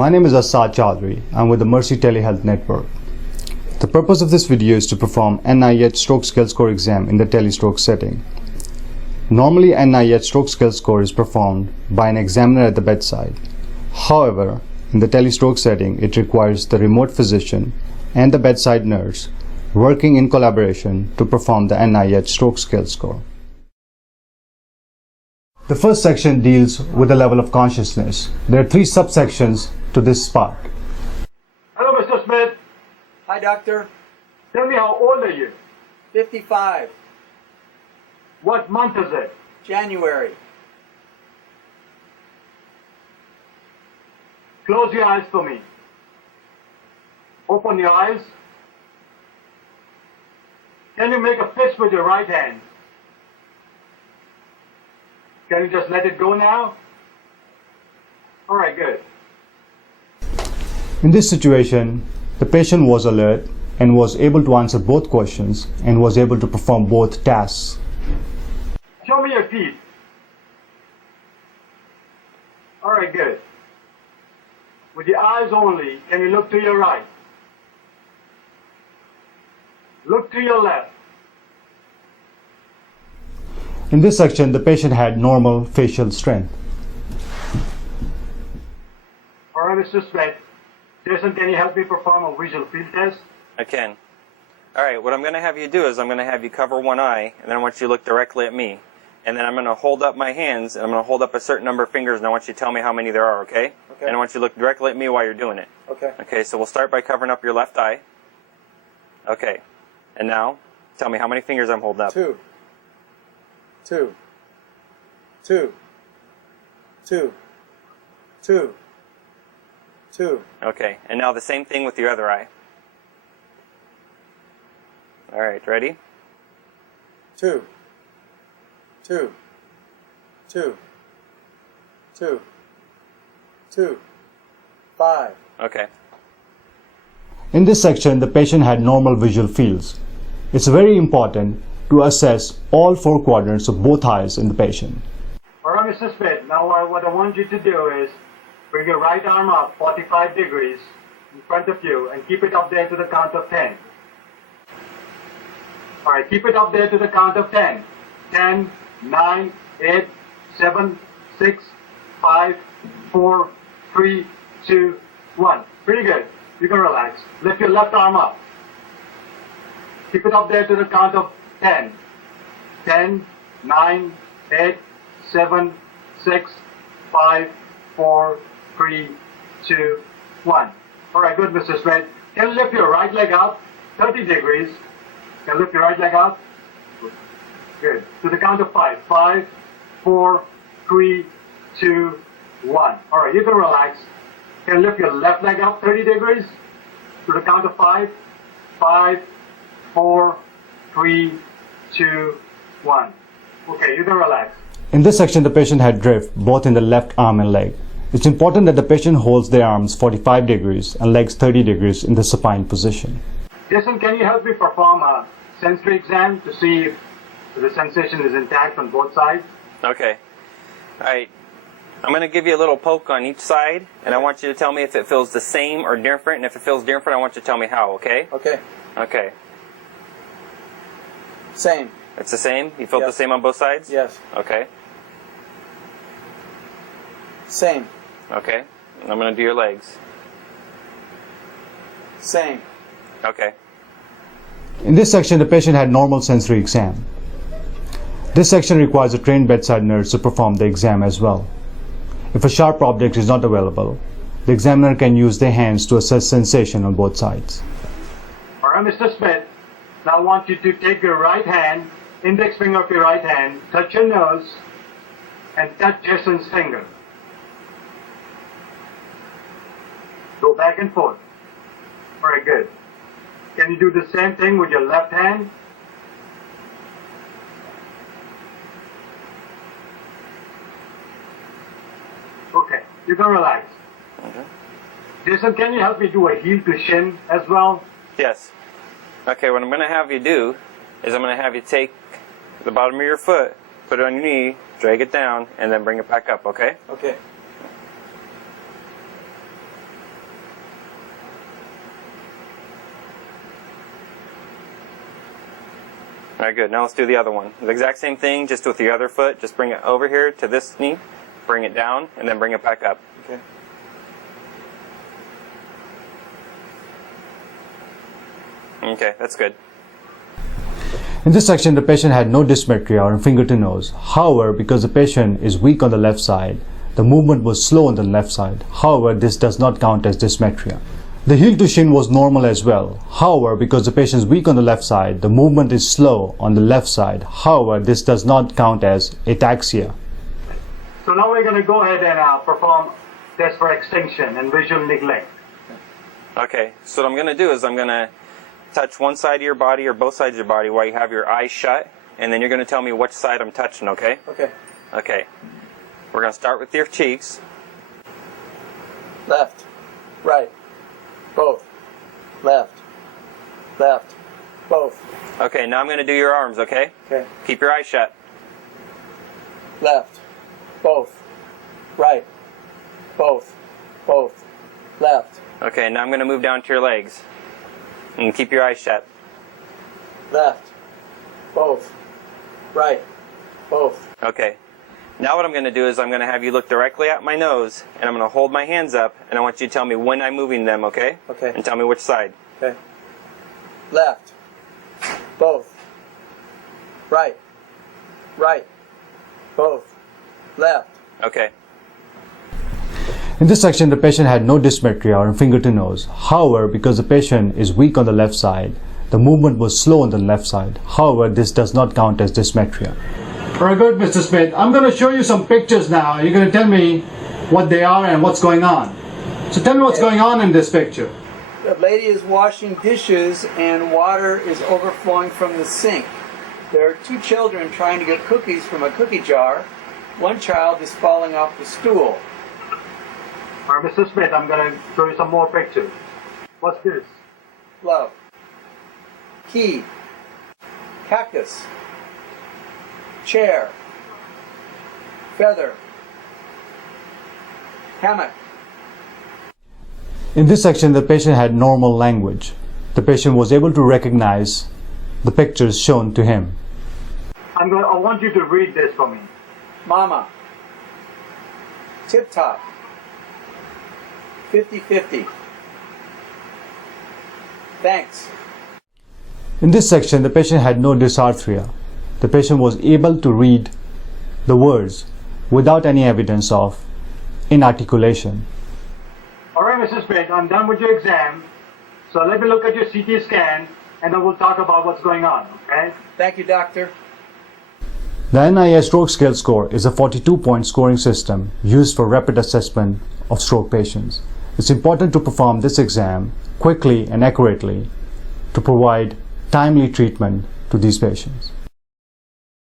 My name is Asad Chaudhary. I'm with the Mercy Telehealth Network. The purpose of this video is to perform NIH Stroke Scale score exam in the telestroke setting. Normally, NIH Stroke Scale score is performed by an examiner at the bedside. However, in the telestroke setting, it requires the remote physician and the bedside nurse working in collaboration to perform the NIH Stroke Scale score. The first section deals with the level of consciousness. There are three subsections to this part. Hello, Mr. Smith. Hi, doctor. Tell me, how old are you? 55. What month is it? January. Close your eyes for me. Open your eyes. Can you make a fist with your right hand? Can you just let it go now? All right, good. In this situation, the patient was alert and was able to answer both questions and was able to perform both tasks. Show me your teeth. All right, good. With your eyes only, can you look to your right? Look to your left. In this section, the patient had normal facial strength. All right, Mr. Smith. Jason, can you help me perform a visual field test? I can. All right, what I'm going to have you do is I'm going to have you cover one eye, and then I want you to look directly at me. And then I'm going to hold up my hands, and I'm going to hold up a certain number of fingers, and I want you to tell me how many there are, okay? Okay. And I want you to look directly at me while you're doing it. Okay. Okay, so we'll start by covering up your left eye. Okay. And now, tell me how many fingers I'm holding up. 2. 2. 2. 2. 2. 2. Okay, and now the same thing with your other eye. All right, ready? 2. 2. 2. 2. 2. 5. Okay. In this section, the patient had normal visual fields. It's very important to assess all four quadrants of both eyes in the patient. All right, Mr. Smith. Now what I want you to do is bring your right arm up 45 degrees in front of you and keep it up there to the count of 10. All right, keep it up there to the count of 10. 10, 9, 8, 7, 6, 5, 4, 3, 2, 1. Pretty good. You can relax. Lift your left arm up. Keep it up there to the count of 10. 10, 9, 8, 7, 6, 5, 4, 3, 2, 1. All right, good, Mr. Smith. Can you lift your right leg up 30 degrees? Can you lift your right leg up? Good. To the count of 5. 5, 4, 3, 2, 1. All right, you can relax. Can you lift your left leg up 30 degrees? To the count of 5. 5, 4, 3, 2, 1. Okay, you can relax. In this section, the patient had drift both in the left arm and leg. It's important that the patient holds their arms 45 degrees and legs 30 degrees in the supine position. Jason, can you help me perform a sensory exam to see if the sensation is intact on both sides? Okay. All right. I'm going to give you a little poke on each side, and I want you to tell me if it feels the same or different, and if it feels different, I want you to tell me how, okay? Okay. Okay. Same. It's the same? You felt Yes. the same on both sides? Yes. Okay. Same. Okay. And I'm going to do your legs. Same. Okay. In this section, the patient had normal sensory exam. This section requires a trained bedside nurse to perform the exam as well. If a sharp object is not available, the examiner can use their hands to assess sensation on both sides. All right, Mr. Smith. Now I want you to take your right hand, index finger of your right hand, touch your nose, and touch Jason's finger. Go back and forth. All right, good. Can you do the same thing with your left hand? Okay, you can relax. Okay. Jason, can you help me do a heel to shin as well? Yes. Okay, what I'm going to have you do is I'm going to have you take the bottom of your foot, put it on your knee, drag it down, and then bring it back up, okay? Okay. All right, good. Now let's do the other one. The exact same thing, just with the other foot. Just bring it over here to this knee, bring it down, and then bring it back up. Okay. Okay, that's good. In this section, the patient had no dysmetria or finger to nose. However, because the patient is weak on the left side, the movement was slow on the left side. However, this does not count as dysmetria. The heel to shin was normal as well. However, because the patient is weak on the left side, the movement is slow on the left side. However, this does not count as ataxia. So now we're going to go ahead and perform test for extinction and visual neglect. Okay, so what I'm going to do is I'm going to touch one side of your body or both sides of your body while you have your eyes shut, and then you're going to tell me which side I'm touching, okay? Okay. Okay. We're going to start with your cheeks. Left. Right. Both. Left. Left. Both. Okay, now I'm going to do your arms, okay? Okay. Keep your eyes shut. Left. Both. Right. Both. Both. Left. Okay, now I'm going to move down to your legs. And keep your eyes shut. Left. Both. Right. Both. Okay. Now what I'm going to do is I'm going to have you look directly at my nose, and I'm going to hold my hands up, and I want you to tell me when I'm moving them, okay? Okay. And tell me which side. Okay. Left. Both. Right. Right. Both. Left. Okay. In this section, the patient had no dysmetria or finger to nose. However, because the patient is weak on the left side, the movement was slow on the left side. However, this does not count as dysmetria. Very good, Mr. Smith. I'm going to show you some pictures now. You're going to tell me what they are and what's going on. So tell me what's going on in this picture. The lady is washing dishes and water is overflowing from the sink. There are two children trying to get cookies from a cookie jar. One child is falling off the stool. All right, Mr. Smith, I'm going to show you some more pictures. What's this? Glove. Key. Cactus. Chair. Feather. Hammock. In this section, the patient had normal language. The patient was able to recognize the pictures shown to him. I want you to read this for me. Mama. Tip top. 50-50. Thanks. In this section, the patient had no dysarthria. The patient was able to read the words without any evidence of inarticulation. All right, Mrs. Smith, I'm done with your exam. So let me look at your CT scan, and then we'll talk about what's going on, okay? Thank you, doctor. The NIH Stroke Scale score is a 42-point scoring system used for rapid assessment of stroke patients. It's important to perform this exam quickly and accurately to provide timely treatment to these patients.